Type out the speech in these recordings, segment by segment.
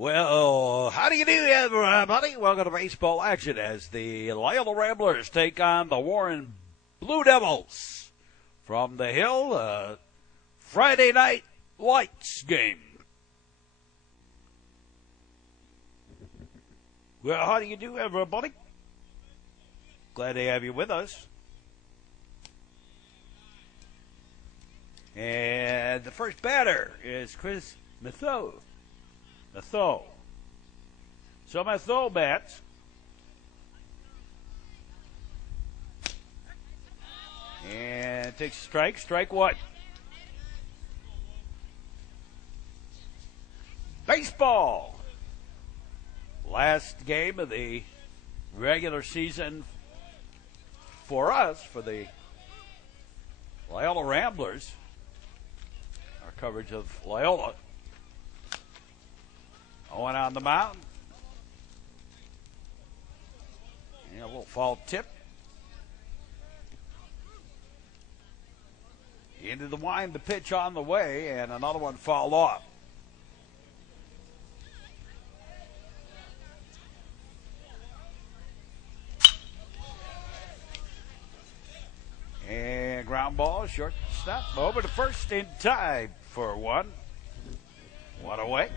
Well, how do you do, everybody? Welcome to baseball action as the Loyola Ramblers take on the Warren Blue Devils from the Hill. Friday night lights game. Well, how do you do, everybody? Glad to have you with us. And the first batter is Chris Matho. So Matho bats. And takes a strike. Strike one. Baseball. Last game of the regular season for us, for the Loyola Ramblers. Our coverage of Loyola. Owen on the mound. And a little foul tip. Into the wind, the pitch on the way, and another one fouled off. And ground ball, shortstop, over to first in time for one. One away.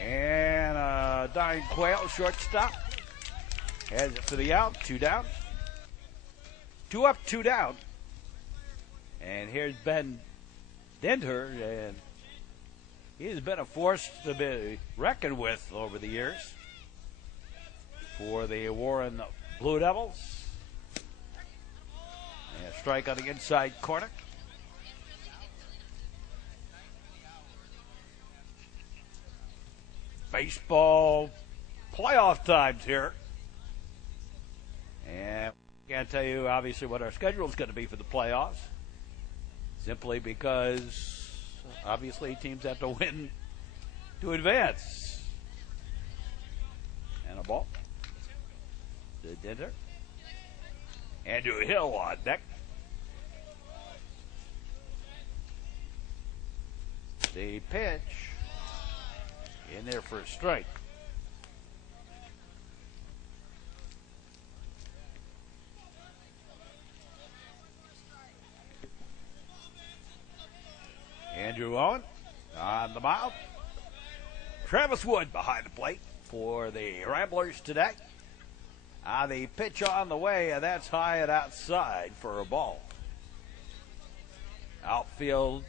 And a dying Quail, shortstop. Has it for the out, two down. Two up, two down. And here's Ben Denter, and he's been a force to be reckoned with over the years for the Warren Blue Devils. And a strike on the inside corner. Baseball playoff times here. And I can't tell you, obviously, what our schedule is going to be for the playoffs. Simply because, obviously, teams have to win to advance. And a ball. The Dinter. Andrew Hill on deck. The pitch. In there for a strike. Andrew Owen on the mound. Travis Wood behind the plate for the Ramblers today. The pitch on the way, and that's high and outside for a ball. Outfield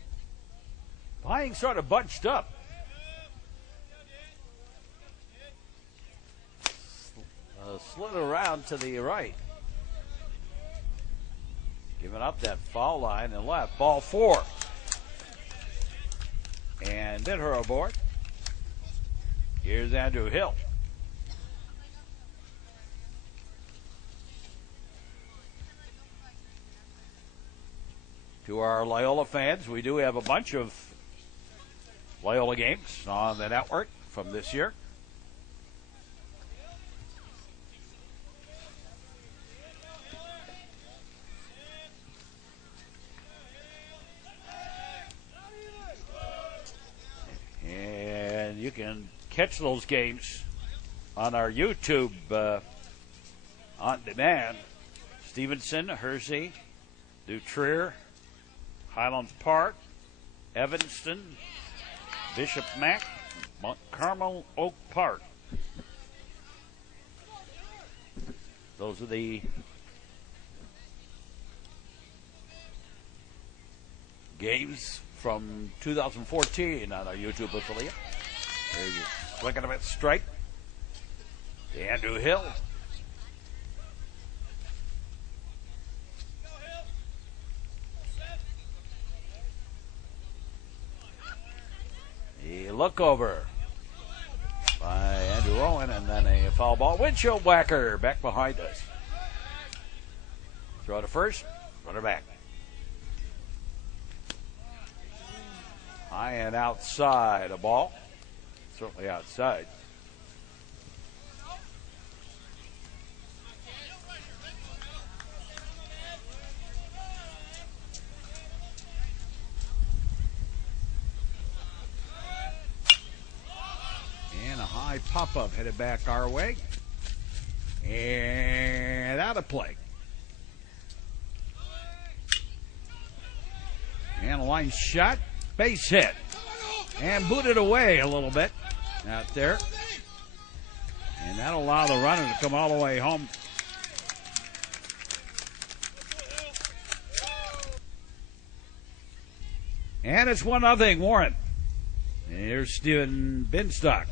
playing sort of bunched up. Slid around to the right. Giving up that foul line and left. Ball four. And then her aboard. Here's Andrew Hill. To our Loyola fans, we do have a bunch of Loyola games on the network from this year. You can catch those games on our YouTube on demand. Stevenson, Hersey, Dutrier, Highland Park, Evanston, Bishop Mack, Mount Carmel, Oak Park. Those are the games from 2014 on our YouTube affiliate. There you go. Looking at strike. To Andrew Hill. A look over by Andrew Owen, and then a foul ball. Windshield whacker back behind us. Throw to first, runner back. High and outside, a ball. Certainly outside. high pop-up headed back our way. And out of play. And a line shot. Base hit. And booted away a little bit out there. And that'll allow the runner to come all the way home. And it's 1-0 Warren. And here's Steven Binstock.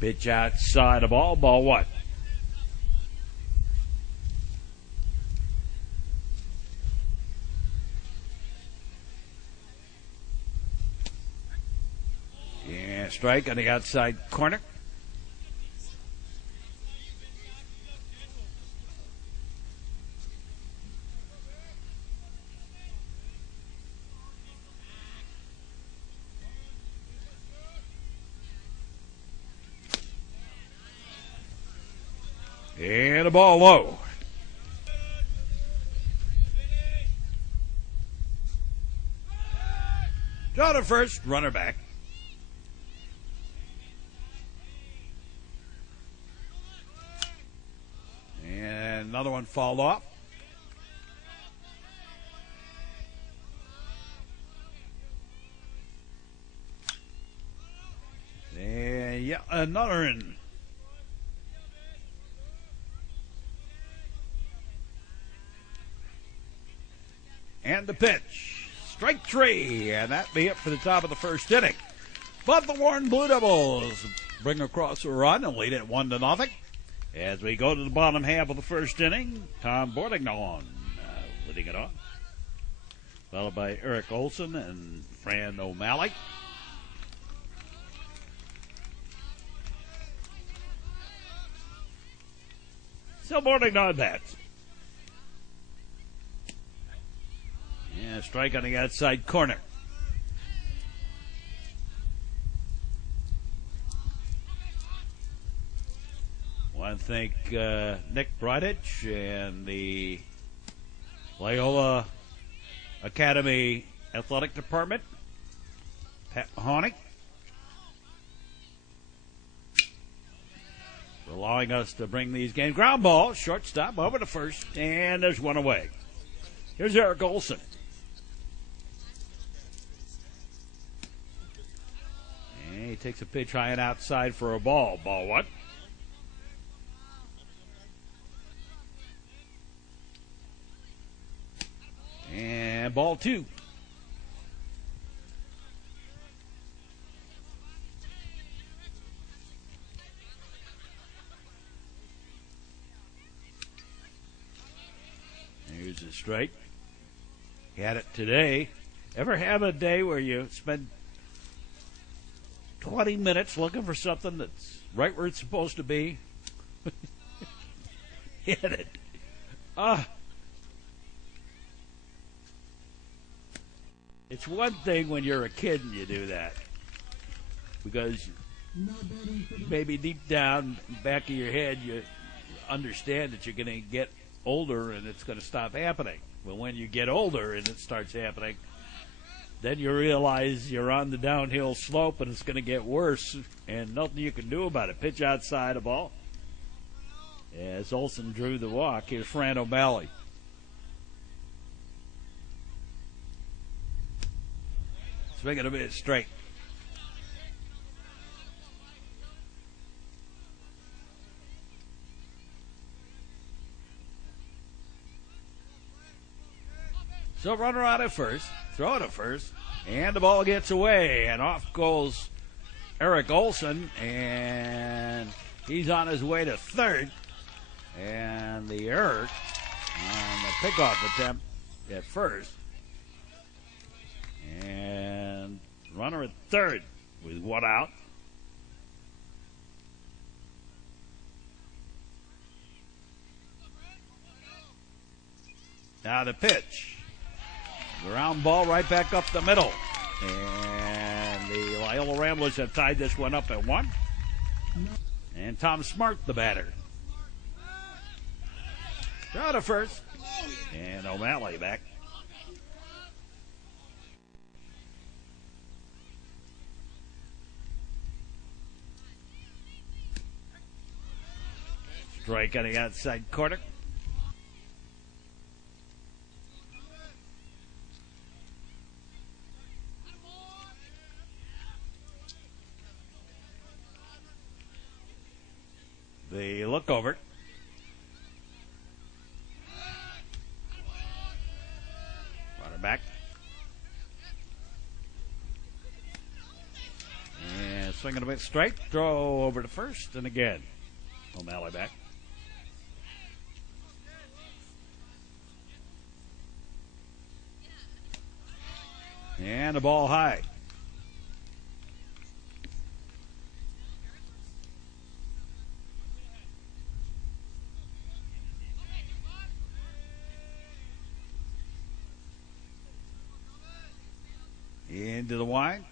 Pitch outside the ball. Ball one. Yeah, strike on the outside corner. And the ball low. Draw to first, runner back. And another one fouled off. And yeah, another in. And the pitch. Strike three. And that be it for the top of the first inning. But the Warren Blue Devils bring across a run and lead it 1-0. As we go to the bottom half of the first inning, Tom Bordignon leading it on. Followed by Eric Olson and Fran O'Malley. So Bordignon bats. Yeah, strike on the outside corner. I want to thank Nick Brodich and the Loyola Academy Athletic Department. Pat Mahoney. For allowing us to bring these games. Ground ball, shortstop, over to first, and there's one away. Here's Eric Olson. And he takes a pitch high and outside for a ball. Ball one. And ball two. Here's a strike. He had it today. Ever have a day where you spend 20 minutes looking for something that's right where it's supposed to be? Hit it. It's one thing when you're a kid and you do that, because maybe deep down back of your head you understand that you're going to get older and it's going to stop happening. But when you get older and it starts happening, then you realize you're on the downhill slope and it's going to get worse and nothing you can do about it. Pitch outside the ball. As Olson drew the walk, here's Fran O'Malley. Swinging a bit straight. So runner out at first, throw it at first, and the ball gets away, and off goes Eric Olson, and he's on his way to third, and the error on the pickoff attempt at first, and runner at third with one out. Now the pitch. Ground ball right back up the middle. And the Loyola Ramblers have tied this one up at 1. And Tom Smart, the batter. Throw to first. And O'Malley back. Strike on the outside corner. They look over. Runner back. And swinging a bit straight. Throw over to first. And again, O'Malley back. And the ball high. Into the wide.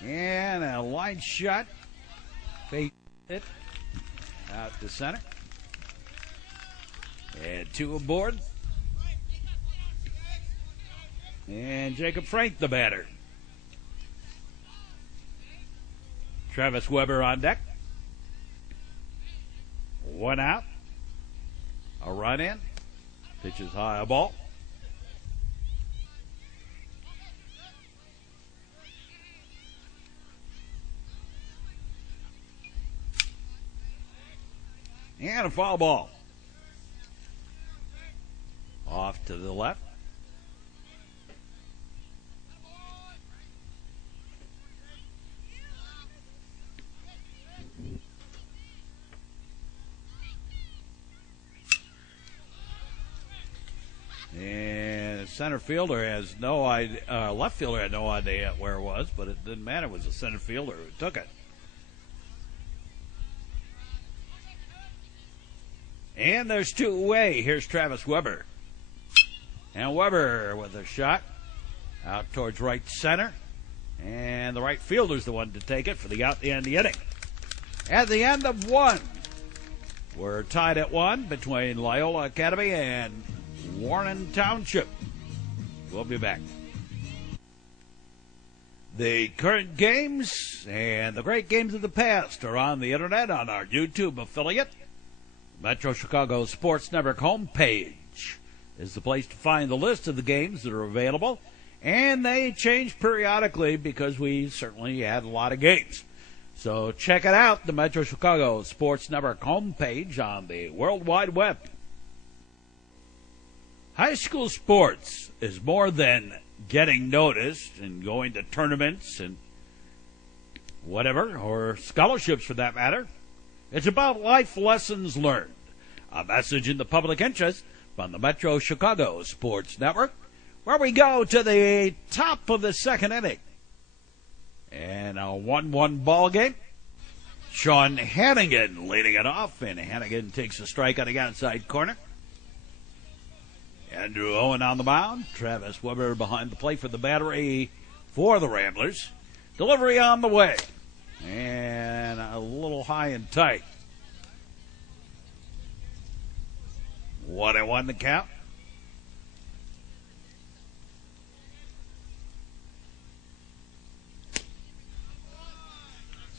And a line shot. Fake it. Out to center. And two aboard. And Jacob Frank, the batter. Travis Weber on deck. One out. A run in. Pitches high, a ball. And a foul ball. Off to the left. And center fielder has no idea, left fielder had no idea where it was, but it didn't matter. It was the center fielder who took it. And there's two away. Here's Travis Weber. And Weber with a shot out towards right center. And the right fielder's the one to take it for the out the end of the inning. At the end of one, we're tied at one between Loyola Academy and Warren Township. We'll be back. The current games and the great games of the past are on the internet on our YouTube affiliate. Metro Chicago Sports Network homepage is the place to find the list of the games that are available. And they change periodically because we certainly had a lot of games. So check it out, the Metro Chicago Sports Network homepage on the World Wide Web. High school sports is more than getting noticed and going to tournaments and whatever, or scholarships for that matter. It's about life lessons learned. A message in the public interest from the Metro Chicago Sports Network, where we go to the top of the second inning. And a 1-1 ball game. Sean Hannigan leading it off, and Hannigan takes a strike on the outside corner. Andrew Owen on the mound. Travis Weber behind the plate for the battery for the Ramblers. Delivery on the way. And a little high and tight. 1-1 the count.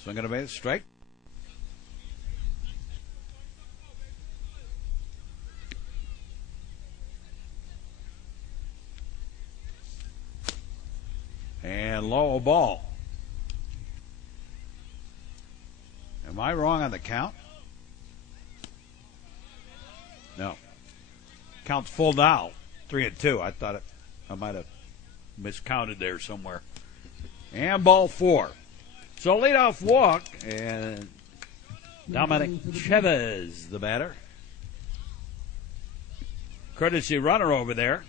Swinging a base, strike. And low ball. Am I wrong on the count? No. Count's full now. 3-2. I thought I might have miscounted there somewhere. And ball four. So leadoff walk, and Dominic Chavez, the batter. Courtesy runner over there.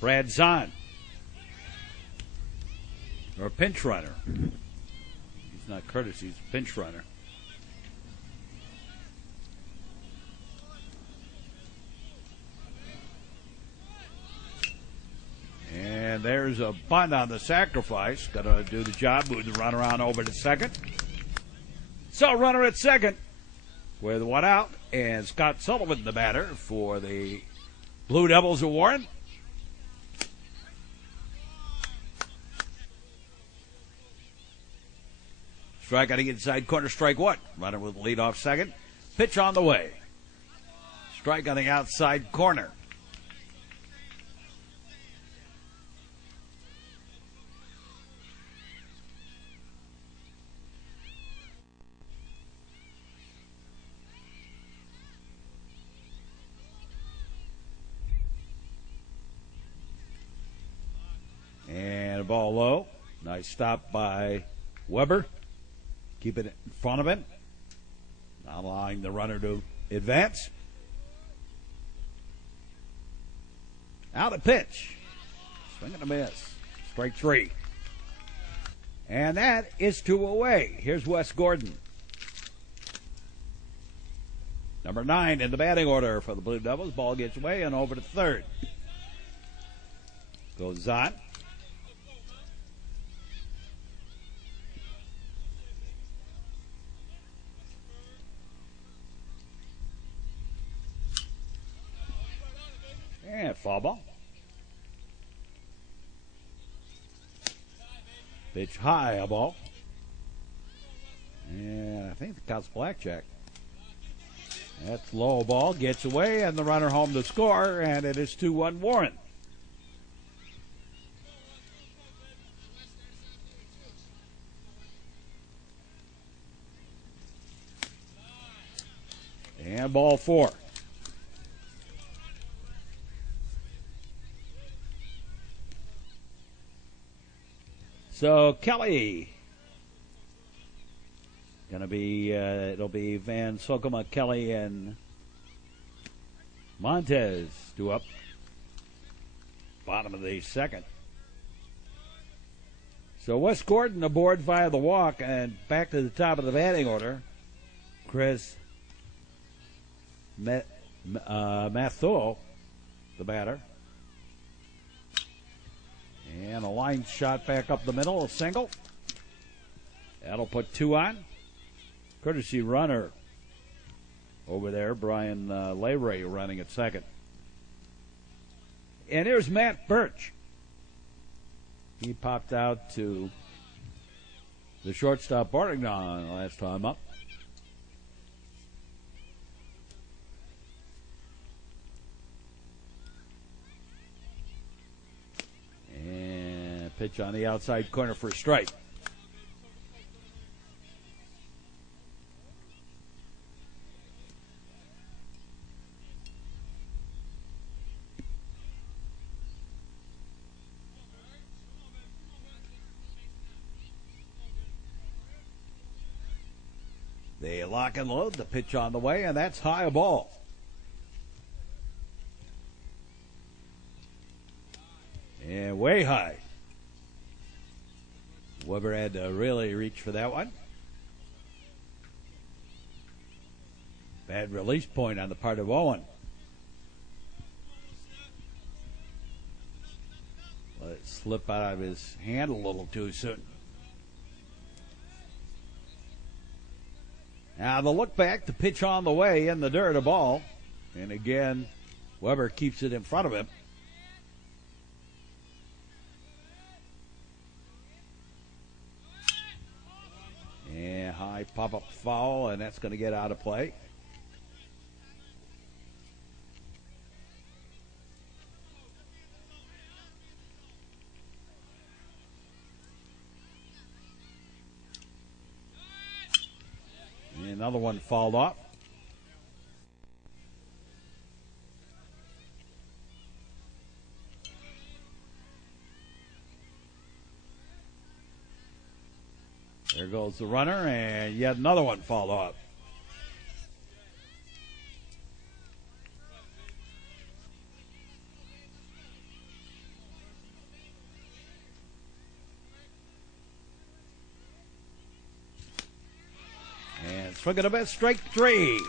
Brad Zahn. Or pinch runner. He's not courtesy, he's a pinch runner. And there's a bunt on the sacrifice. Got to do the job, move the runner on over to second. So runner at second with one out. And Scott Sullivan, the batter for the Blue Devils of Warren. Strike on the inside corner, strike one. Runner with lead off second. Pitch on the way. Strike on the outside corner. And a ball low. Nice stop by Weber. Keep it in front of him. Not allowing the runner to advance. Out a pitch. Swing and a miss. Strike three. And that is 2 away. Here's Wes Gordon. Number 9 in the batting order for the Blue Devils. Ball gets away and over to third. Goes on. And foul ball. Pitch high, a ball. And I think the count's blackjack. That's low ball, gets away, and the runner home to score, and it is 2-1 Warren. And ball 4. So Kelly, gonna be it'll be Van Sokoma, Kelly, and Montez due up. Bottom of the second. So Wes Gordon aboard via the walk, and back to the top of the batting order. Chris Mathuo, the batter. And a line shot back up the middle, a single. That'll put 2 on. Courtesy runner over there, Brian Layray running at second. And here's Matt Birch. He popped out to the shortstop Bartington last time up. And pitch on the outside corner for a strike. They lock and load, the pitch on the way, and that's high a ball. And way high. Weber had to really reach for that one. Bad release point on the part of Owen. Let it slip out of his hand a little too soon. Now the look back, the pitch on the way, in the dirt, a ball. And again, Weber keeps it in front of him. And high pop-up foul, and that's going to get out of play. And another one fouled off. There goes the runner, and yet another one fouled off. And swing and a miss, strike 3.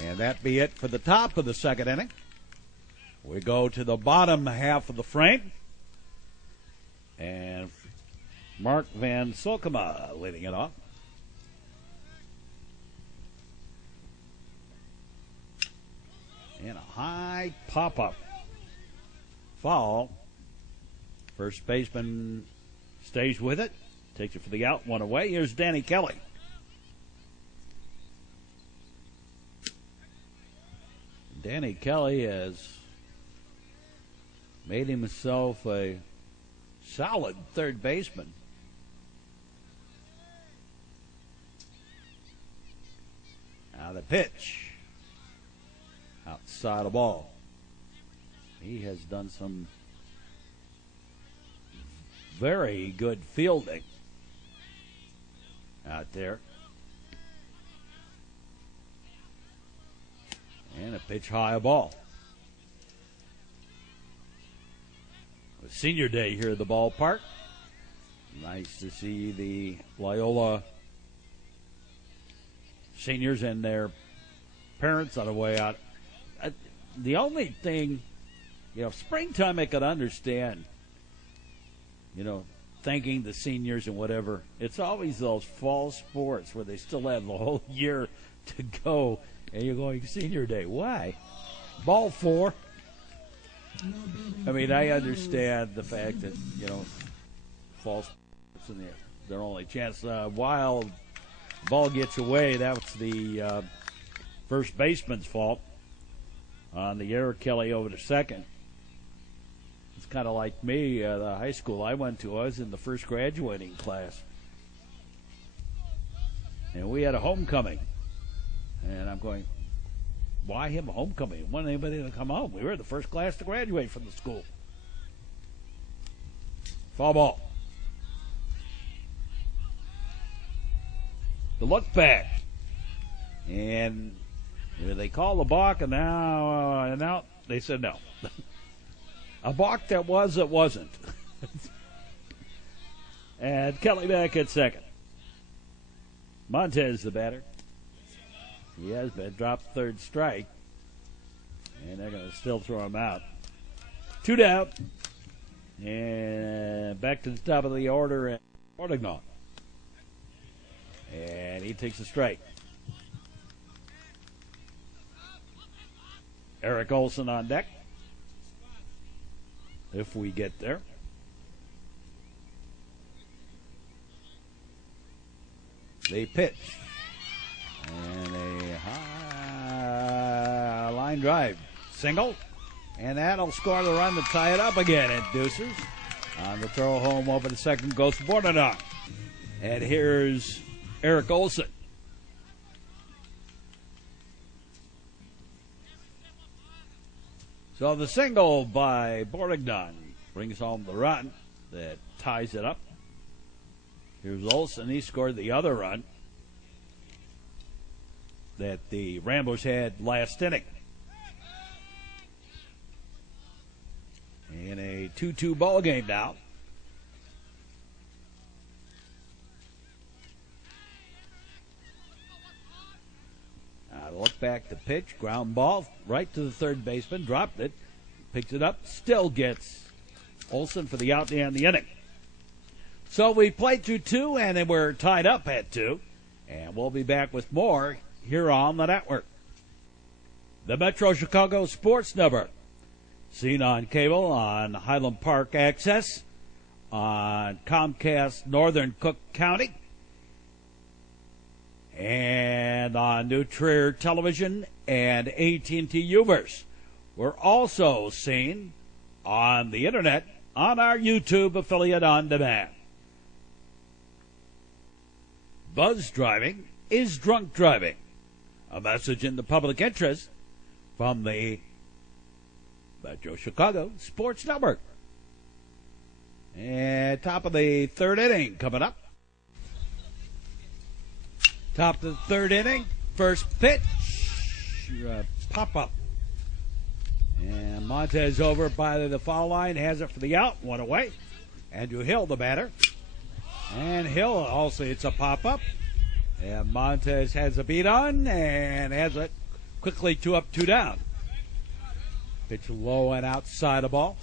And that be it for the top of the second inning. We go to the bottom half of the frame. And Mark Van Sokema leading it off. And a high pop-up foul. First baseman stays with it. Takes it for the out, one away. Here's Danny Kelly. Danny Kelly has made himself a solid third baseman. Now the pitch. Outside the ball. He has done some very good fielding out there. And a pitch high ball. With senior day here at the ballpark. Nice to see the Loyola seniors and their parents on the way out. The only thing, springtime I could understand, thanking the seniors and whatever. It's always those fall sports where they still have the whole year to go, and you're going, senior day, why? Ball 4. I mean, I understand the fact that, fall sports and their only chance. While the ball gets away, that's the first baseman's fault on the error. Kelly over to second. It's kind of like me, the high school I went to. I was in the first graduating class. And we had a homecoming. And I'm going, why have a homecoming? Want anybody to come home? We were the first class to graduate from the school. Foul ball. The look back. And they call the balk, and now they said no. A balk that was, it wasn't. And Kelly back at second. Montez the batter. He has been dropped third strike. And they're going to still throw him out. 2 down. And back to the top of the order at Bordignon. And he takes a strike. Eric Olson on deck. If we get there. They pitch. And a high line drive. Single. And that'll score the run to tie it up again at Deuces. On the throw home over the second goes Bordignon. And here's Eric Olson. So the single by Bordignon brings home the run that ties it up. Here's Olson. He scored the other run that the Ramblers had last inning. In a 2-2 ball game now. Look back the pitch, ground ball right to the third baseman, dropped it, picks it up, still gets Olson for the out to end the inning. So we played through 2, and then we're tied up at 2, and we'll be back with more here on the network. The Metro Chicago Sports Network, seen on cable on Highland Park Access, on Comcast Northern Cook County, and on New Trier Television and AT&T Uverse. We're also seen on the internet on our YouTube affiliate on demand. Buzz driving is drunk driving. A message in the public interest from the Metro Chicago Sports Network. And top of the third inning coming up. Top of the third inning, first pitch, pop-up. And Montez over by the foul line, has it for the out, one away. Andrew Hill, the batter. And Hill also, it's a pop-up. And Montez has a beat on and has it quickly 2 up, 2 down. Pitch low and outside the ball.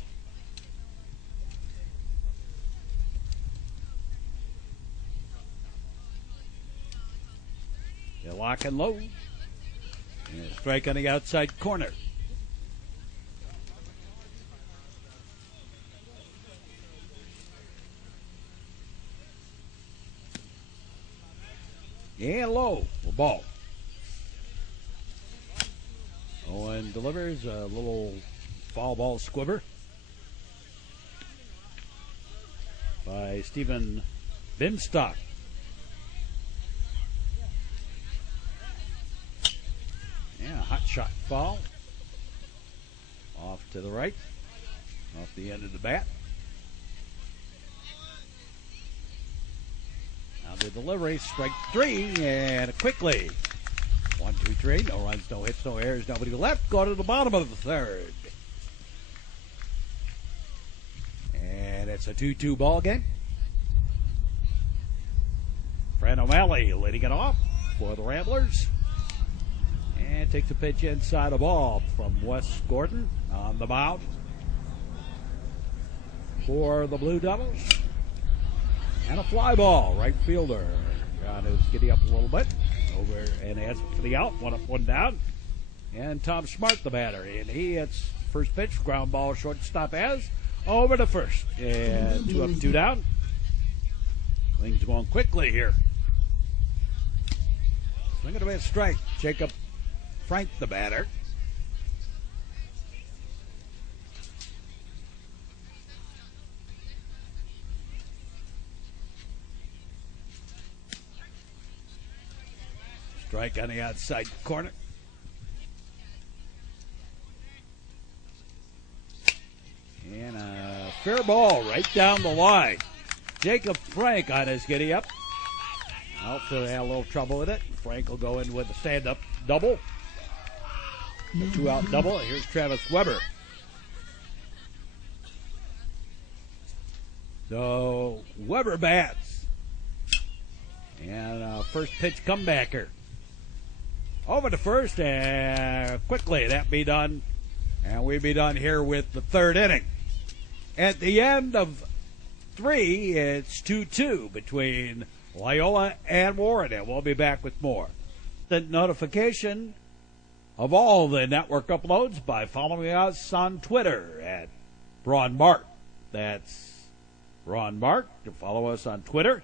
They lock and low. And a strike on the outside corner. And low for ball. Owen delivers a little foul ball squibber by Stephen Binstock. Yeah, hot shot foul. Off to the right. Off the end of the bat. Now the delivery, strike three, and quickly. 1, 2, 3. No runs, no hits, no errors, nobody left. Go to the bottom of the third. And it's a 2-2 ball game. Fran O'Malley leading it off for the Ramblers. And takes a pitch inside the ball from Wes Gordon on the mound for the Blue Devils. And a fly ball, right fielder. John is getting up a little bit. Over and has for the out, 1 up, 1 down. And Tom Smart, the batter, and he hits first pitch, ground ball, shortstop has over to first. And 2 up, 2 down. Things going quickly here. Swing and a miss, strike. Jacob Frank, the batter. Strike on the outside corner. And a fair ball right down the line. Jacob Frank on his giddy up. Outfield had a little trouble with it. Frank will go in with a stand-up double. The 2-out double. Here's Travis Weber. So Weber bats. And first pitch comebacker. Over to first, and quickly that be done. And we be done here with the third inning. At the end of 3, it's 2-2 between Loyola and Warren, and we'll be back with more. The notification of all the network uploads by following us on Twitter at Ron Mark. That's Ron Mark. To follow us on Twitter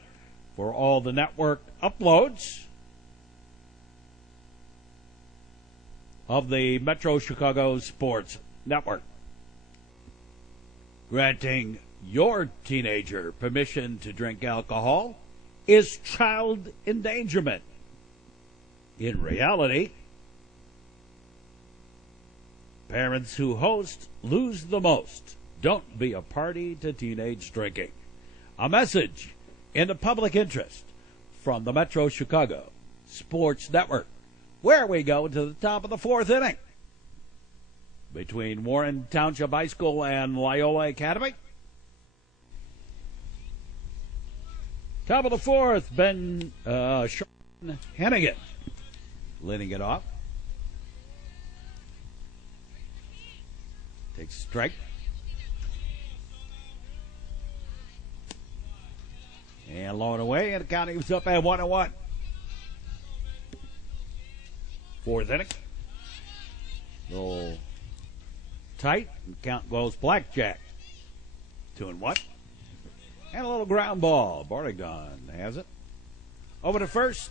for all the network uploads of the Metro Chicago Sports Network. Granting your teenager permission to drink alcohol is child endangerment. In reality, parents who host lose the most. Don't be a party to teenage drinking. A message in the public interest from the Metro Chicago Sports Network, where we go to the top of the 4th inning between Warren Township High School and Loyola Academy. Top of the 4th, Ben Sean Hennigan leading it off. Takes a strike. And low and away, and the count was up at 1-1. 4th inning. Little tight. And count goes blackjack. 2-1. And a little ground ball. Bartigan has it. Over to first.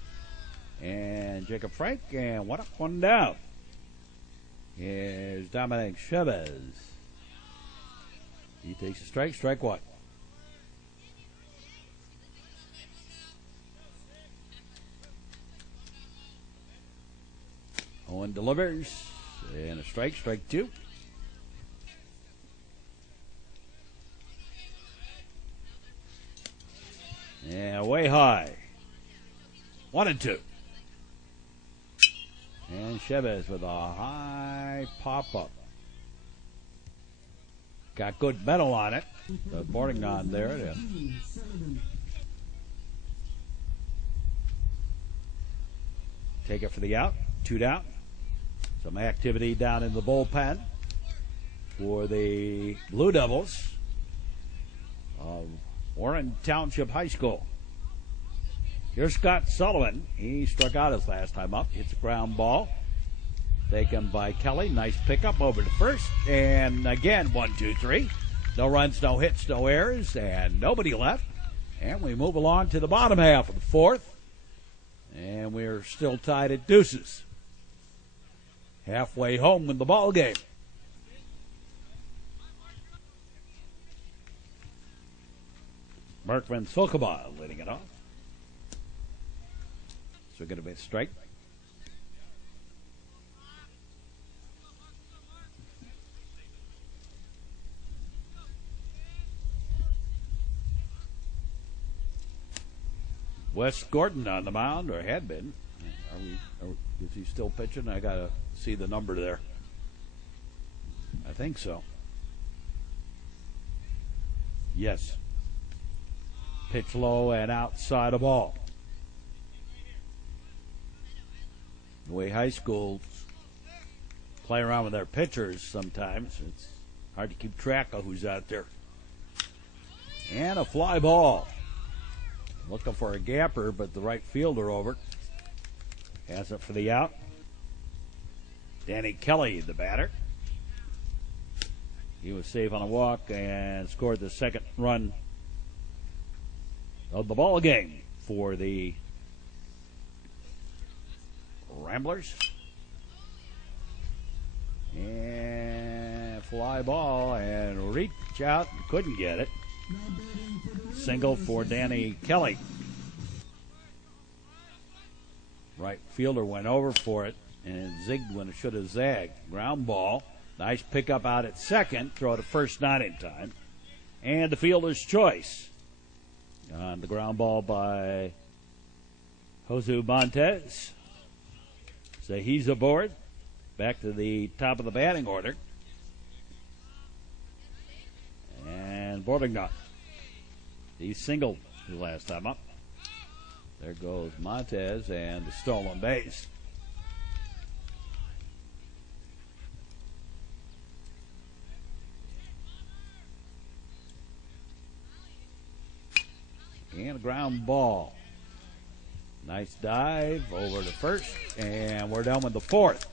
And Jacob Frank. And 1 up, 1 down. Here's Dominic Chavez. He takes a strike. Strike 1. Owen delivers. And a strike. Strike 2. And way high. 1-2. And Chavez with a high pop-up. Got good metal on it. The boarding on there it is. Take it for the out. 2 down. Some activity down in the bullpen for the Blue Devils of Warren Township High School. Here's Scott Sullivan. He struck out his last time up. Hits a ground ball. Taken by Kelly. Nice pickup over to first. And again, 1, 2, 3. No runs, no hits, no errors, and nobody left. And we move along to the bottom half of the 4th. And we're still tied at deuces. Halfway home in the ball game. Mark Van Silkema leading it off. So going to be a strike. Wes Gordon on the mound, or had been. Is he still pitching? I got to see the number there. I think so. Yes. Pitch low and outside the ball. The way high schools play around with their pitchers sometimes, it's hard to keep track of who's out there. And a fly ball. Looking for a gapper, but the right fielder over. Has it for the out. Danny Kelly, the batter. He was safe on a walk and scored the second run of the ball game for the Ramblers. And fly ball and reach out, couldn't get it. Single for Danny Kelly. Right fielder went over for it and zigged when it should have zagged. Ground ball. Nice pickup out at second. Throw to first, not in time. And the fielder's choice. On the ground ball by Jose Montez. So he's aboard. Back to the top of the batting order. And Bordignon. He singled the last time up. There goes Montez and the stolen base. And a ground ball. Nice dive over to first. And we're done with the fourth.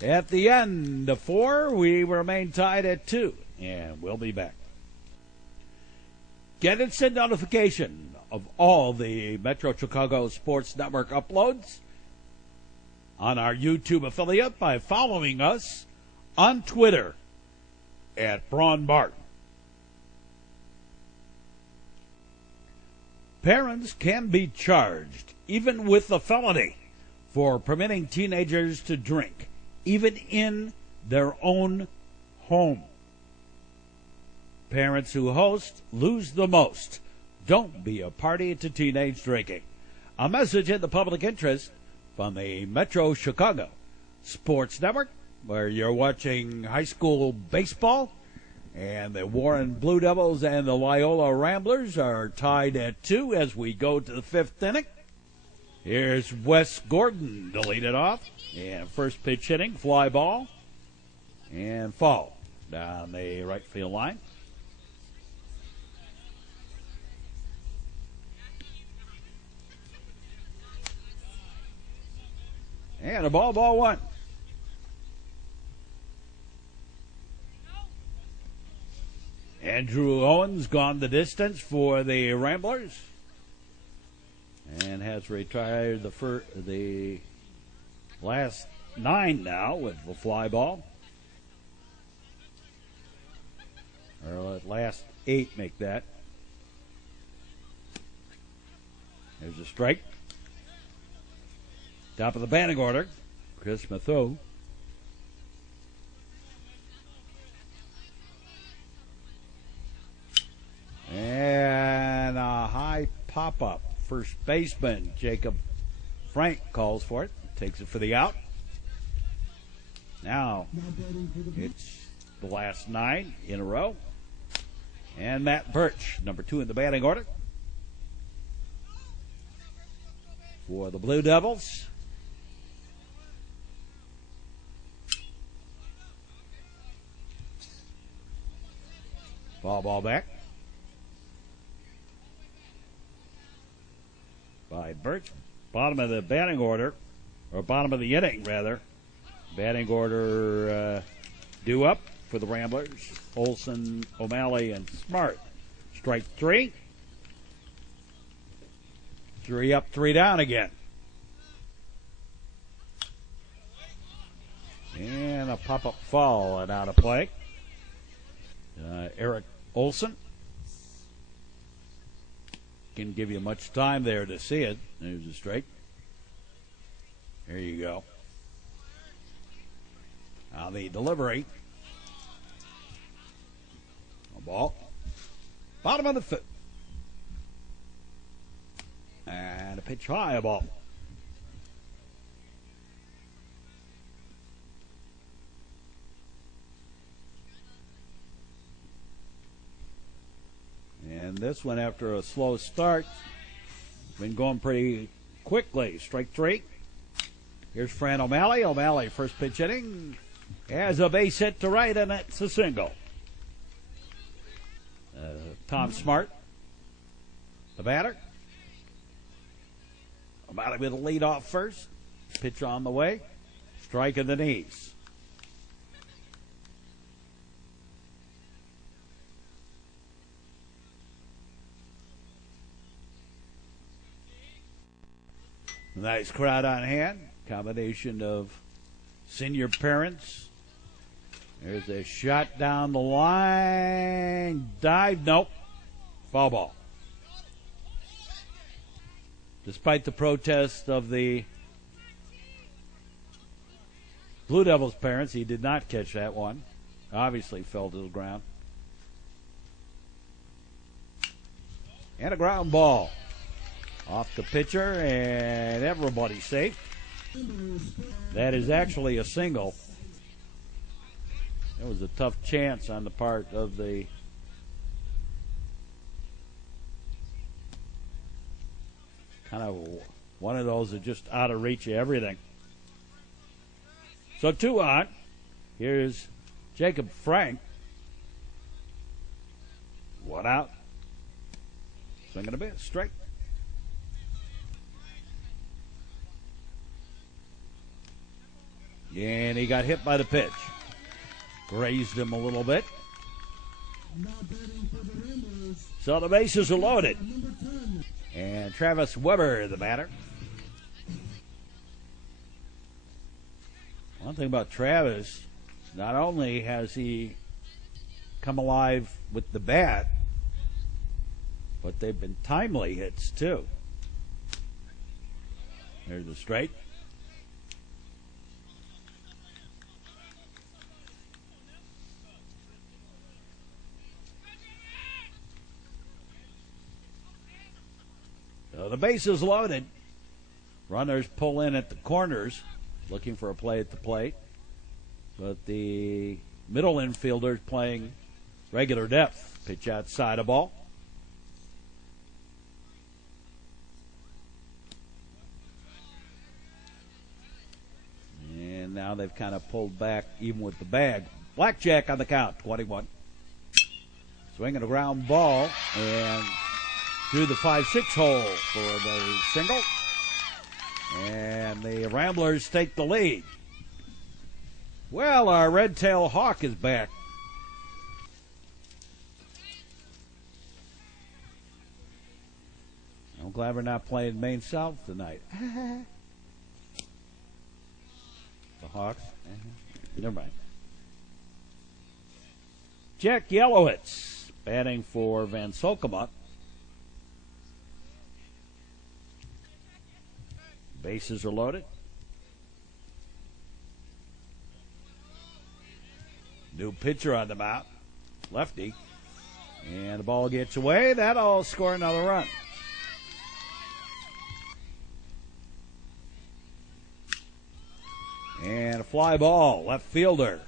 At the end of 4, we remain tied at 2. And we'll be back. Get instant notification of all the Metro Chicago Sports Network uploads on our YouTube affiliate by following us on Twitter at Braun Bart. Parents can be charged, even with a felony, for permitting teenagers to drink, even in their own home. Parents who host lose the most. Don't be a party to teenage drinking. A message in the public interest from the Metro Chicago Sports Network, where you're watching high school baseball, and the Warren Blue Devils and the Loyola Ramblers are tied at 2 as we go to the 5th inning. Here's Wes Gordon to lead it off. And first pitch hitting, fly ball, and foul down the right field line. And a ball 1. Andrew Owens gone the distance for the Ramblers and has retired the last 9 now with the fly ball. Or last 8 make that. There's a strike. Top of the batting order, Chris Mathew. And a high pop-up. First baseman Jacob Frank calls for it. Takes it for the out. Now it's the last 9 in a row. And Matt Birch, number 2 in the batting order for the Blue Devils. Ball back by Birch. Bottom of the batting order, or bottom of the inning, rather. Batting order due up for the Ramblers. Olson, O'Malley, and Smart. Strike 3. 3 up, 3 down again. And a pop-up fall and out of play. Eric Olson. Can give you much time there to see it. There's a strike. There you go. Now the delivery. A ball. Bottom of the foot. And a pitch high, a ball. And this one, after a slow start, been going pretty quickly. Strike three. Here's Fran O'Malley. O'Malley, first pitch inning, has a base hit to right, and it's a single. Tom Smart, the batter. O'Malley with a lead off first. Pitch on the way. Strike in the knees. Nice crowd on hand. Combination of senior parents. There's a shot down the line. Dive. Nope. Foul ball. Despite the protest of the Blue Devils parents, he did not catch that one. Obviously fell to the ground. And a ground ball. Off the pitcher, and everybody's safe. That is actually a single. It was a tough chance on the part of the kind of one of those that just out of reach of everything. So 2 on. Here's Jacob Frank. 1 out. Swinging a bit. Strike. And he got hit by the pitch. Grazed him a little bit. So the bases are loaded. And Travis Weber, the batter. One thing about Travis, not only has he come alive with the bat, but they've been timely hits too. There's the straight. So the base is loaded. Runners pull in at the corners, looking for a play at the plate. But the middle infielder's playing regular depth. Pitch outside a ball. And now they've kind of pulled back even with the bag. Blackjack on the count, 21. Swinging a ground ball and through the 5-6 hole for the single. And the Ramblers take the lead. Well, our red-tailed hawk is back. I'm glad we're not playing Maine South tonight. The Hawks. Never mind. Jack Yelowitz batting for Van Solkema. Bases are loaded. New pitcher on the mound. Lefty. And the ball gets away. That'll score another run. And a fly ball. Left fielder.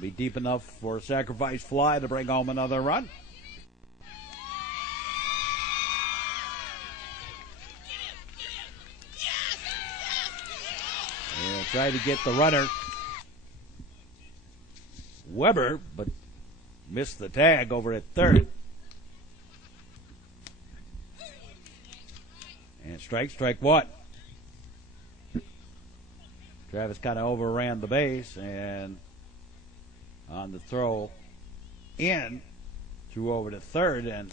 Be deep enough for a sacrifice fly to bring home another run. And try to get the runner. Weber, but missed the tag over at third. And strike one. Travis kind of overran the base, and on the throw in, threw over to third, and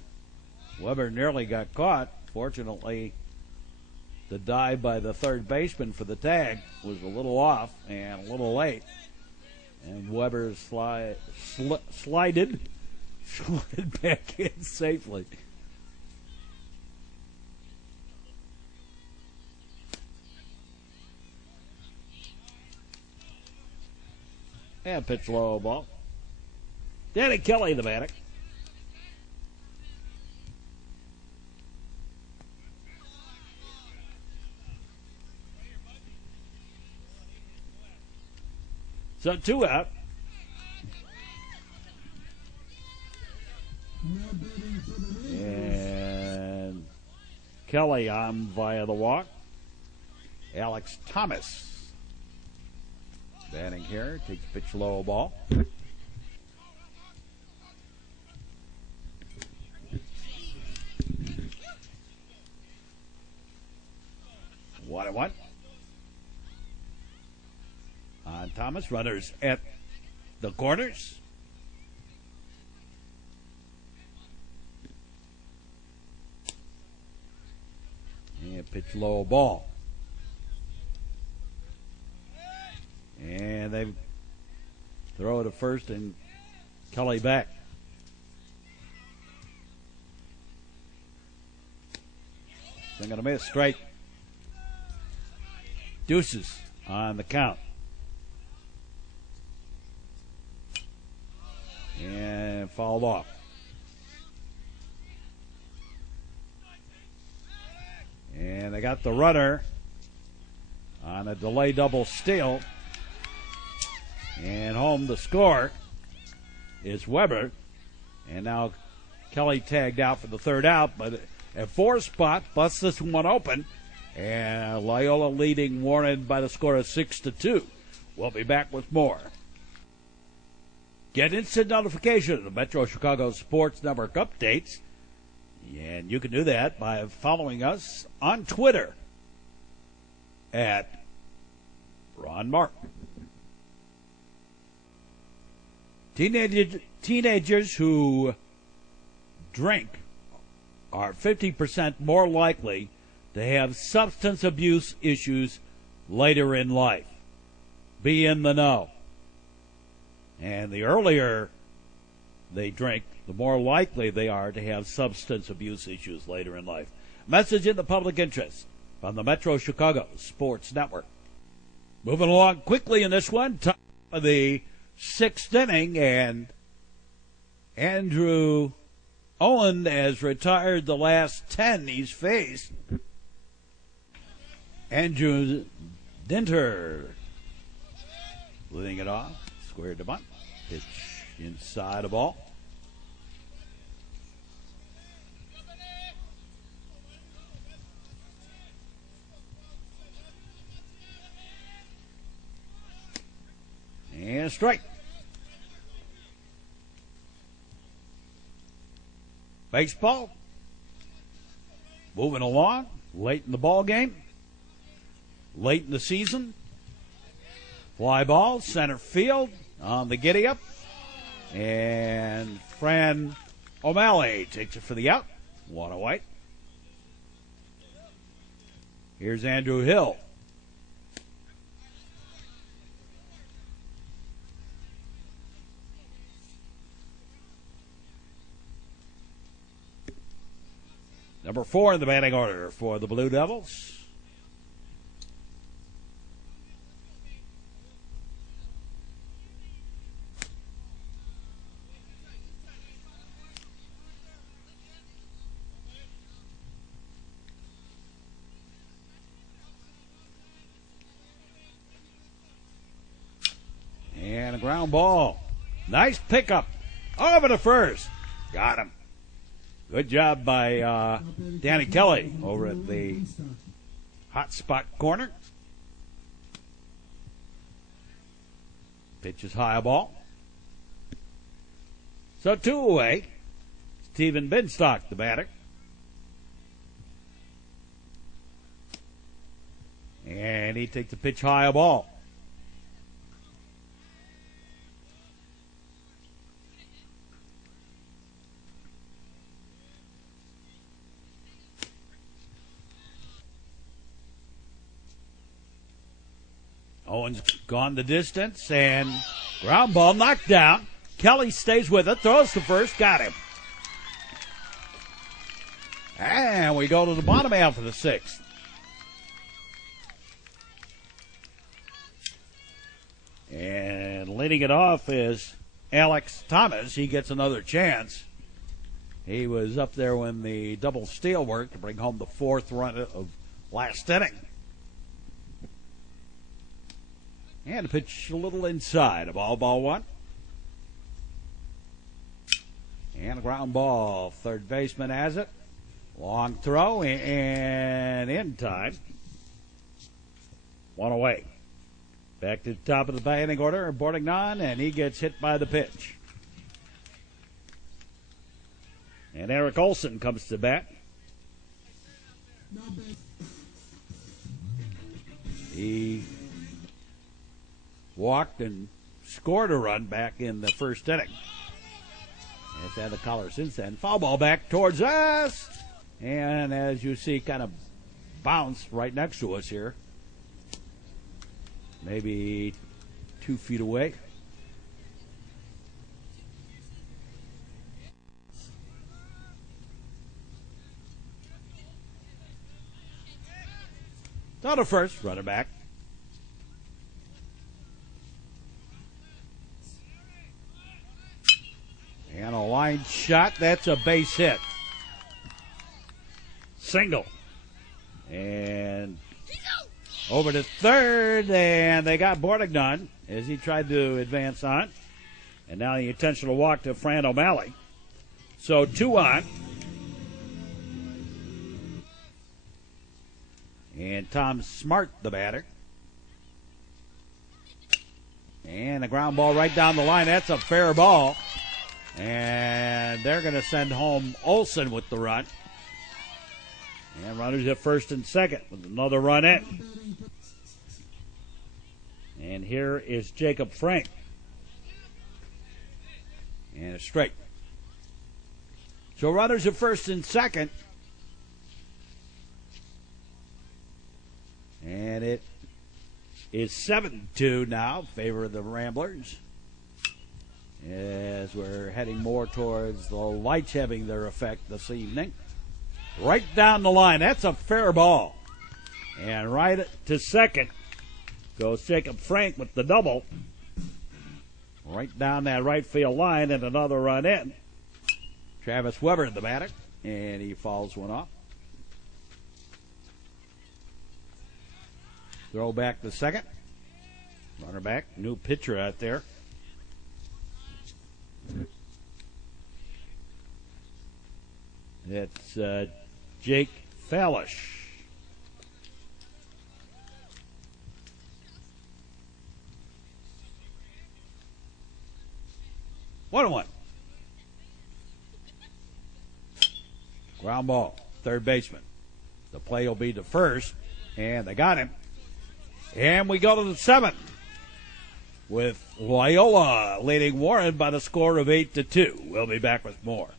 Weber nearly got caught. Fortunately, the dive by the third baseman for the tag was a little off and a little late. And Weber slid back in safely. And pitch low ball. Danny Kelly, the batter. So 2 out. And Kelly on via the walk. Alex Thomas batting here. Takes pitch low ball. 1-1. On Thomas, runners at the corners. And pitch low ball. And they throw it to first and Kelly back. Swing and a miss, straight. Deuces on the count. And fouled off. And they got the runner on a delay double steal. And home the score is Weber. And now Kelly tagged out for the third out, but at 4 spot, busts this one open. And Loyola leading Warren by the score of 6-2. We'll be back with more. Get instant notification of the Metro Chicago Sports Network updates. And you can do that by following us on Twitter at Ron Mark. Teenagers who drink are 50% more likely to have substance abuse issues later in life. Be in the know. And the earlier they drink, the more likely they are to have substance abuse issues later in life. Message in the public interest from the Metro Chicago Sports Network. Moving along quickly in this one, top of the 6th inning, and Andrew Owen has retired the last 10 he's faced. Andrew Dinter leading it off, squared to bunt, pitch inside the ball. And strike. Baseball moving along late in the ball game, late in the season. Fly ball, center field on the giddy up, and Fran O'Malley takes it for the out. 1 away. Here's Andrew Hill. Number 4 in the batting order for the Blue Devils. And a ground ball. Nice pickup. Over to first. Got him. Good job by Danny Kelly over at the hot spot corner. Pitch is high ball. So 2 away. Steven Binstock, the batter. And he takes the pitch high ball. Owen's gone the distance, and Ground ball knocked down. Kelly stays with it, throws to first, got him. And we go to the bottom half of the sixth. And leading it off is Alex Thomas. He gets another chance. He was up there when the double steal worked to bring home the fourth run of last inning. And a pitch a little inside. A ball one. And a ground ball. Third baseman has it. Long throw and in time. One away. Back to the top of the batting order, Bordignon, and he gets hit by the pitch. And Eric Olson comes to bat. He walked and scored a run back in the first inning. Has had the collar since then. Foul ball back towards us. And as you see, kind of bounced right next to us here. Maybe 2 feet away. Down to first, runner back. And a line shot. That's a base hit. Single. And over to third, and they got Bordignon as he tried to advance on. And now the intentional walk to Fran O'Malley. So 2 on. And Tom Smart, the batter. And a ground ball right down the line. That's a fair ball. And they're going to send home Olson with the run. And runners at first and second with another run in. And here is Jacob Frank. And a strike. So runners at first and second. And it is 7-2 now in favor of the Ramblers. As we're heading more towards the lights having their effect this evening. Right down the line. That's a fair ball. And right to second goes Jacob Frank with the double. Right down that right field line and another run in. Travis Weber, the batter. And he fouls one off. Throw back to second. Runner back. New pitcher out there. That's Jake Fallish. One. Ground ball. Third baseman. The play will be to first. And they got him. And we go to the 7th. With Loyola leading Warren by the score of 8-2. We'll be back with more.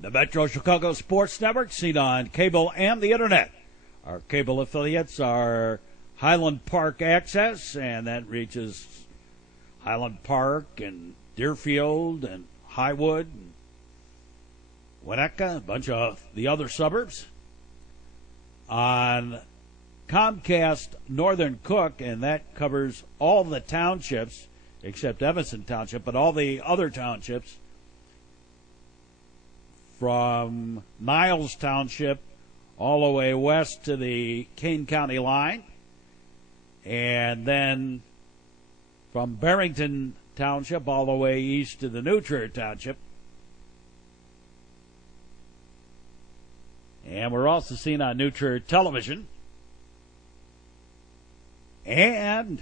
The Metro Chicago Sports Network, seen on cable and the internet. Our cable affiliates are Highland Park Access, and that reaches Highland Park and Deerfield and Highwood and Winnetka, a bunch of the other suburbs. On Comcast Northern Cook, and that covers all the townships except Evanston Township, but all the other townships from Niles Township all the way west to the Kane County line, and then from Barrington Township all the way east to the New Trier Township. And we're also seen on New Trier Television and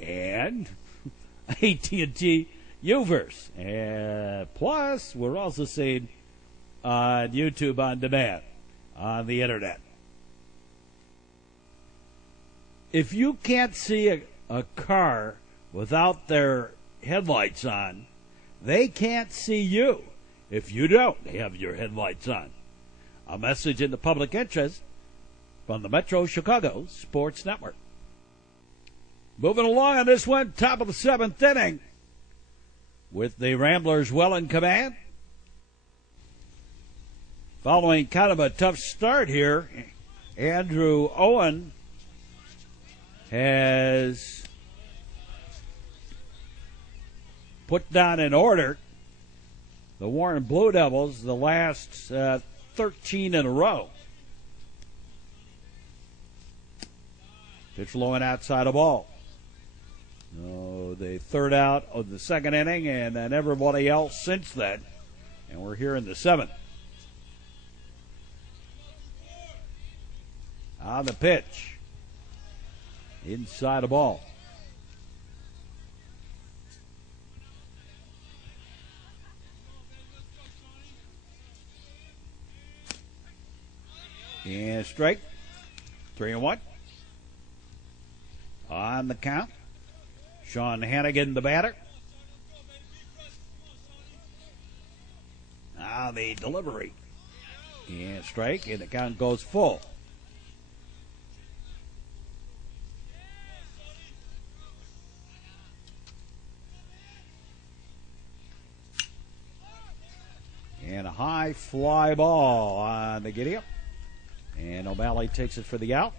AT&T Uverse. Plus, we're also seen on YouTube on demand on the internet. If you can't see a car without their headlights on, they can't see you if you don't have your headlights on. A message in the public interest from the Metro Chicago Sports Network. Moving along on this one, top of the 7th inning, with the Ramblers well in command. Following kind of a tough start here, Andrew Owen has put down in order the Warren Blue Devils the last 13 in a row. Pitch low and outside of ball. The third out of the 2nd inning, and then everybody else since then. And we're here in the 7th. On the pitch. Inside the ball. And strike. 3-1. On the count. Sean Hannigan, the batter. Now the delivery. And strike, and the count goes full. And a high fly ball on the giddy-up. And O'Malley takes it for the out.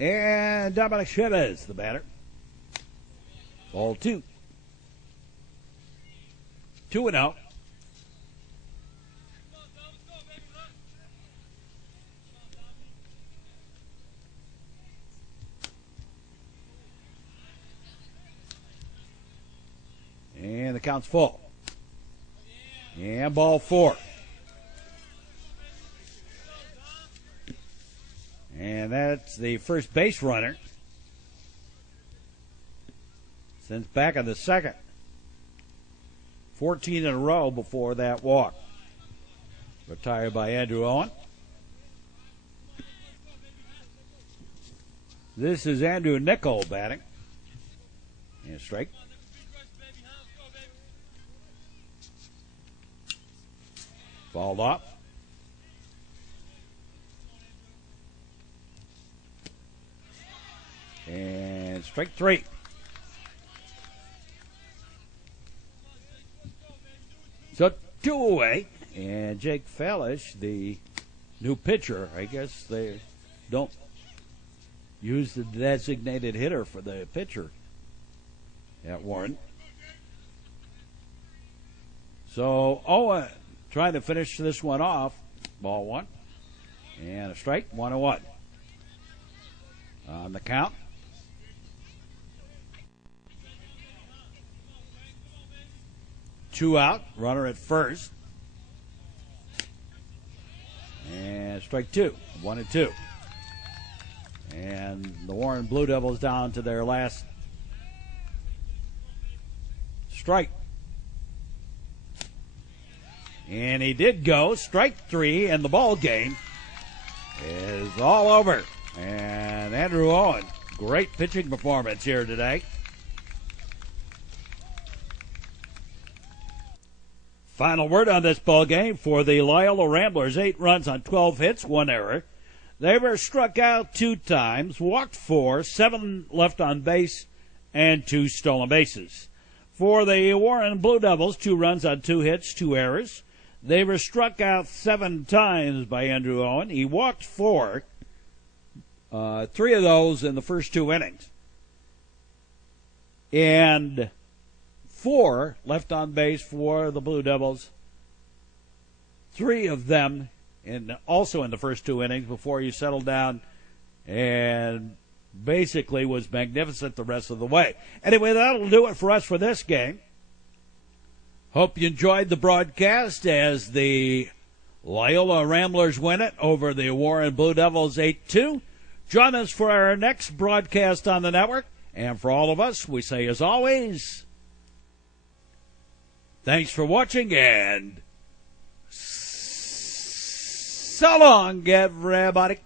And Dominic Chavez, the batter. Ball 2. 2-0. And the count's full. And ball 4. And that's the first base runner since back in the 2nd. 14 in a row before that walk. Retired by Andrew Owen. This is Andrew Nickel batting. And strike. Fouled off. And strike 3. So 2 away. And Jake Fallish, the new pitcher, I guess they don't use the designated hitter for the pitcher at Warren. So Owen trying to finish this one off. Ball 1. And a strike. 1-1. On the count. Two out, runner at first. And strike 2, 1-2. And the Warren Blue Devils down to their last strike. And he did go, strike 3, and the ball game is all over. And Andrew Owen, great pitching performance here today. Final word on this ball game for the Loyola Ramblers. 8 runs on 12 hits, 1 error. They were struck out 2 times, walked 4, 7 left on base, and 2 stolen bases. For the Warren Blue Devils, 2 runs on 2 hits, 2 errors. They were struck out 7 times by Andrew Owen. He walked 4, 3 of those in the first 2 innings. And 4 left on base for the Blue Devils. 3 of them also in the first 2 innings before he settled down and basically was magnificent the rest of the way. Anyway, that'll do it for us for this game. Hope you enjoyed the broadcast as the Loyola Ramblers win it over the Warren Blue Devils 8-2. Join us for our next broadcast on the network. And for all of us, we say as always, thanks for watching, and so long, everybody.